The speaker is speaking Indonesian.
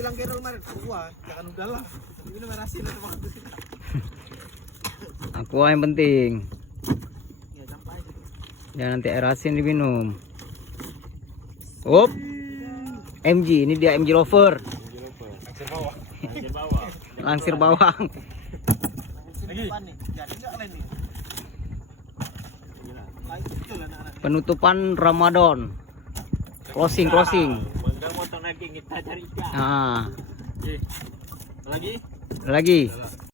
Bilang kira kemarin, gua jangan udah lah. Ini merasin itu bagus. Aku yang penting. Ya sampai gitu. Jangan nanti air asin diminum. Up. MG, ini dia MG Lover. Langsir bawah. Langsir bawah. Langsir bawang. Lagi. Jadi enggak lain nih. Penutupan Ramadan. Closing. Bangga motor lagi kita cari ikan. Nah, Oke. Lagi? lagi.